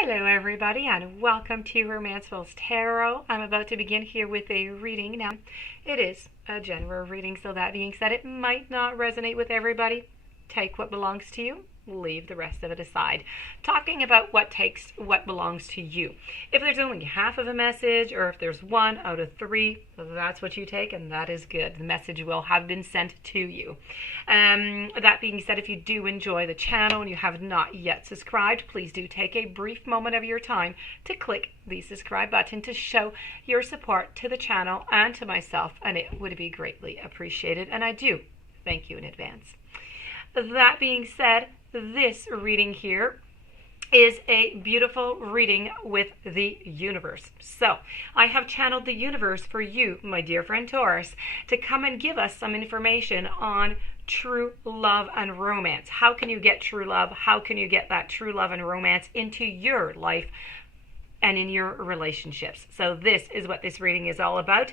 Hello everybody and welcome to Romanceful's Tarot. I'm about to begin here with a reading. Now, it is a general reading, so that being said, it might not resonate with everybody. Take what belongs to you, leave the rest of it aside. Talking about what belongs to you. If there's only half of a message, or if there's 1 out of 3, that's what you take, and that is good. The message will have been sent to you. That being said, if you do enjoy the channel and you have not yet subscribed, please do take a brief moment of your time to click the subscribe button to show your support to the channel and to myself, and it would be greatly appreciated, and I do thank you in advance. That being said, this reading here is a beautiful reading with the universe. So I have channeled the universe for you, my dear friend Taurus, to come and give us some information on true love and romance. How can you get true love? How can you get that true love and romance into your life and in your relationships? So this is what this reading is all about.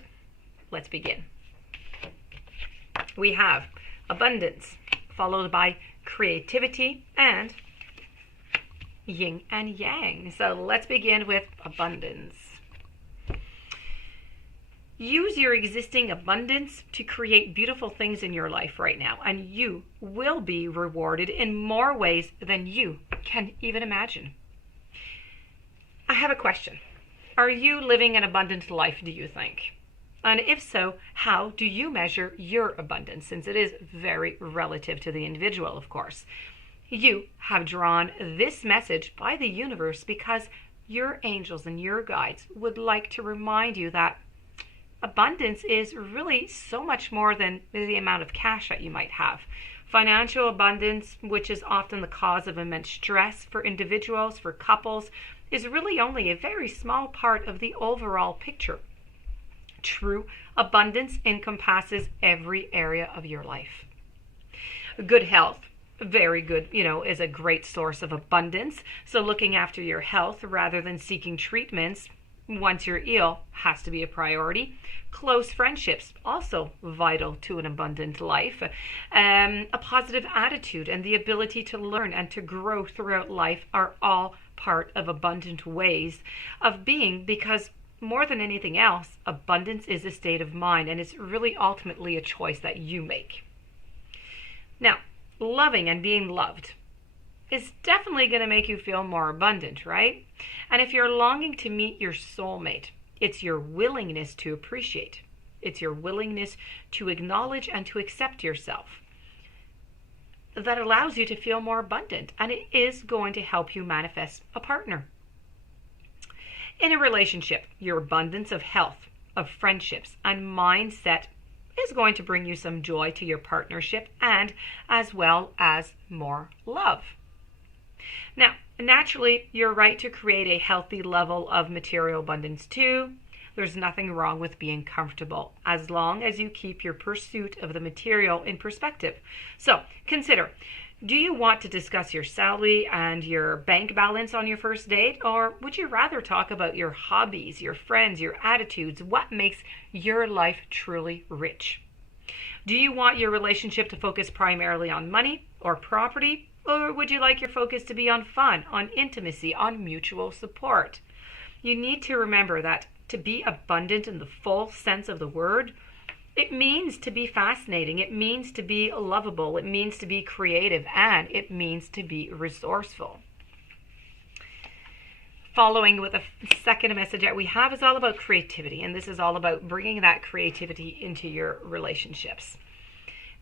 Let's begin. We have abundance, followed by creativity and yin and yang. So let's begin with abundance. Use your existing abundance to create beautiful things in your life right now, and you will be rewarded in more ways than you can even imagine. I have a question. Are you living an abundant life, do you think? And if so, how do you measure your abundance? Since it is very relative to the individual, of course. You have drawn this message by the universe because your angels and your guides would like to remind you that abundance is really so much more than the amount of cash that you might have. Financial abundance, which is often the cause of immense stress for individuals, for couples, is really only a very small part of the overall picture. True abundance encompasses every area of your life. Good health, very good, is a great source of abundance. So looking after your health rather than seeking treatments once you're ill has to be a priority. Close friendships, also vital to an abundant life. A positive attitude and the ability to learn and to grow throughout life are all part of abundant ways of being, because more than anything else, abundance is a state of mind, and it's really ultimately a choice that you make. Now, loving and being loved is definitely going to make you feel more abundant, right? And if you're longing to meet your soulmate, it's your willingness to appreciate. It's your willingness to acknowledge and to accept yourself that allows you to feel more abundant, and it is going to help you manifest a partner. In a relationship, your abundance of health, of friendships, and mindset is going to bring you some joy to your partnership, and as well as more love. Now, naturally, you're right to create a healthy level of material abundance too. There's nothing wrong with being comfortable as long as you keep your pursuit of the material in perspective. So consider, do you want to discuss your salary and your bank balance on your first date? Or would you rather talk about your hobbies, your friends, your attitudes, what makes your life truly rich? Do you want your relationship to focus primarily on money or property? Or would you like your focus to be on fun, on intimacy, on mutual support? You need to remember that to be abundant in the full sense of the word, it means to be fascinating, it means to be lovable, it means to be creative, and it means to be resourceful. Following with the second message that we have is all about creativity, and this is all about bringing that creativity into your relationships.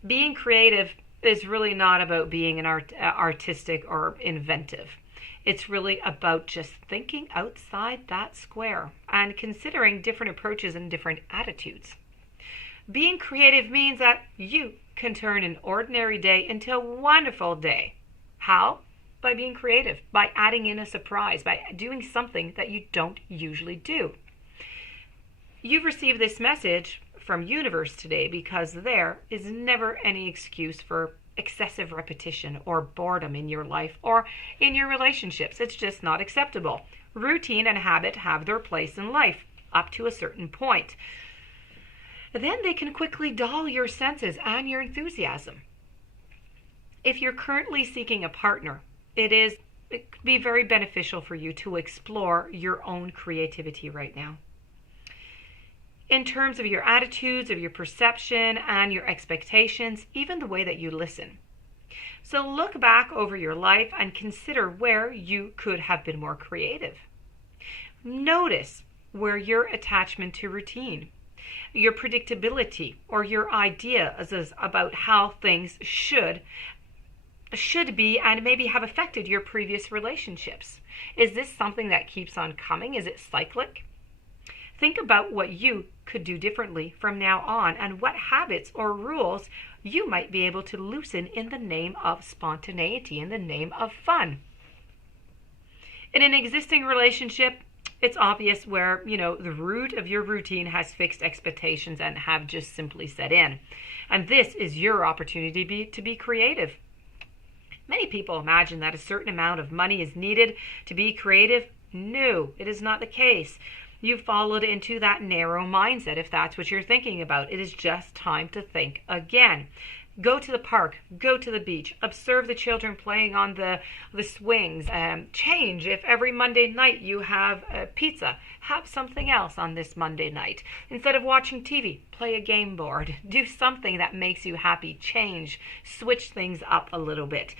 Being creative is really not about being an artistic or inventive. It's really about just thinking outside that square and considering different approaches and different attitudes. Being creative means that you can turn an ordinary day into a wonderful day. How? By being creative, by adding in a surprise, by doing something that you don't usually do. You've received this message from universe today because there is never any excuse for excessive repetition or boredom in your life or in your relationships. It's just not acceptable. Routine and habit have their place in life up to a certain point. Then they can quickly dull your senses and your enthusiasm. If you're currently seeking a partner, it is it could be very beneficial for you to explore your own creativity right now. In terms of your attitudes, of your perception, and your expectations, even the way that you listen. So look back over your life and consider where you could have been more creative. Notice where your attachment to routine, your predictability, or your ideas about how things should be and maybe have affected your previous relationships. Is this something that keeps on coming? Is it cyclic? Think about what you could do differently from now on and what habits or rules you might be able to loosen in the name of spontaneity, in the name of fun. In an existing relationship, it's obvious where, the root of your routine has fixed expectations and have just simply set in. And this is your opportunity to be creative. Many people imagine that a certain amount of money is needed to be creative. No, it is not the case. You've followed into that narrow mindset if that's what you're thinking about. It is just time to think again. Go to the park, go to the beach, observe the children playing on the swings. Change if every Monday night you have pizza. Have something else on this Monday night. Instead of watching TV, play a game board. Do something that makes you happy. Change, switch things up a little bit.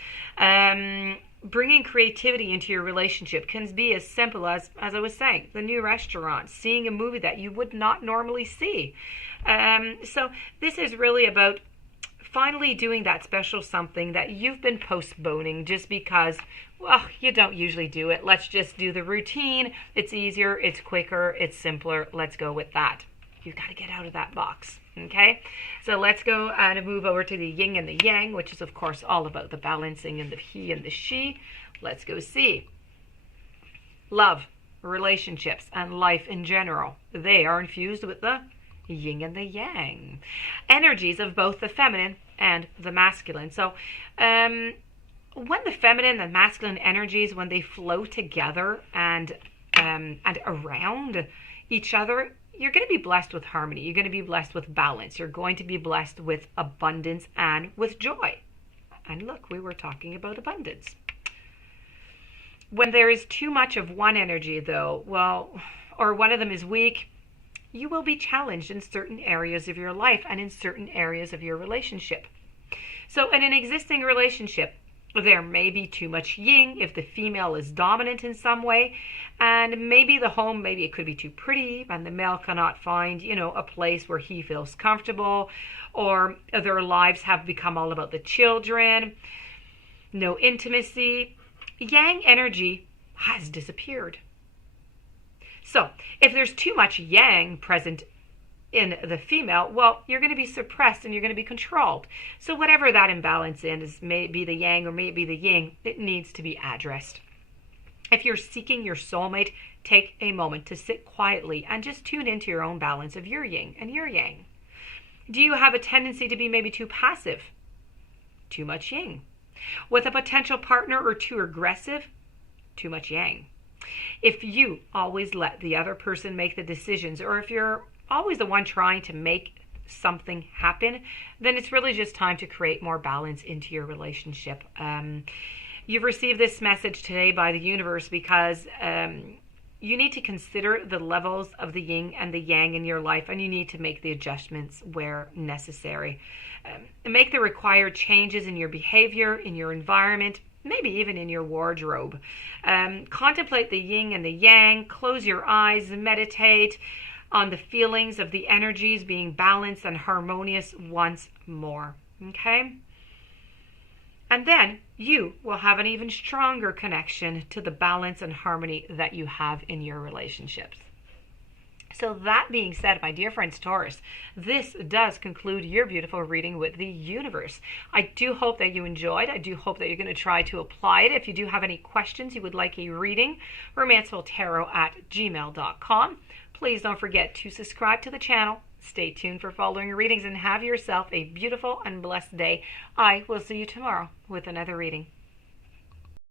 Bringing creativity into your relationship can be as simple as I was saying, the new restaurant, seeing a movie that you would not normally see. So this is really about finally doing that special something that you've been postponing just because, you don't usually do it. Let's just do the routine. It's easier, it's quicker, it's simpler. Let's go with that. You've got to get out of that box. Okay, so let's go and move over to the yin and the yang, which is of course all about the balancing and the he and the she. Let's go see. Love, relationships, and life in general. They are infused with the yin and the yang. Energies of both the feminine and the masculine. So when the feminine and masculine energies, when they flow together and around each other, you're going to be blessed with harmony. You're going to be blessed with balance. You're going to be blessed with abundance and with joy. And look, we were talking about abundance. When there is too much of one energy, though, or one of them is weak, you will be challenged in certain areas of your life and in certain areas of your relationship. So in an existing relationship, there may be too much yin if the female is dominant in some way, and maybe the home, maybe it could be too pretty and the male cannot find, a place where he feels comfortable, or their lives have become all about the children, no intimacy. Yang energy has disappeared. So if there's too much yang present in the female, you're going to be suppressed and you're going to be controlled. So whatever that imbalance is, may it be the yang or may it be the yin, it needs to be addressed. If you're seeking your soulmate, take a moment to sit quietly and just tune into your own balance of your yin and your yang. Do you have a tendency to be maybe too passive? Too much yin. With a potential partner, or too aggressive? Too much yang. If you always let the other person make the decisions, or if you're always the one trying to make something happen, then it's really just time to create more balance into your relationship. You've received this message today by the universe because you need to consider the levels of the yin and the yang in your life, and you need to make the adjustments where necessary. Make the required changes in your behavior, in your environment, maybe even in your wardrobe. Contemplate the yin and the yang, close your eyes, meditate on the feelings of the energies being balanced and harmonious once more. Okay? And then you will have an even stronger connection to the balance and harmony that you have in your relationships. So that being said, my dear friends Taurus, this does conclude your beautiful reading with the universe. I do hope that you enjoyed. I do hope that you're going to try to apply it. If you do have any questions, you would like a reading, romancefultarot@gmail.com. Please don't forget to subscribe to the channel. Stay tuned for following readings and have yourself a beautiful and blessed day. I will see you tomorrow with another reading.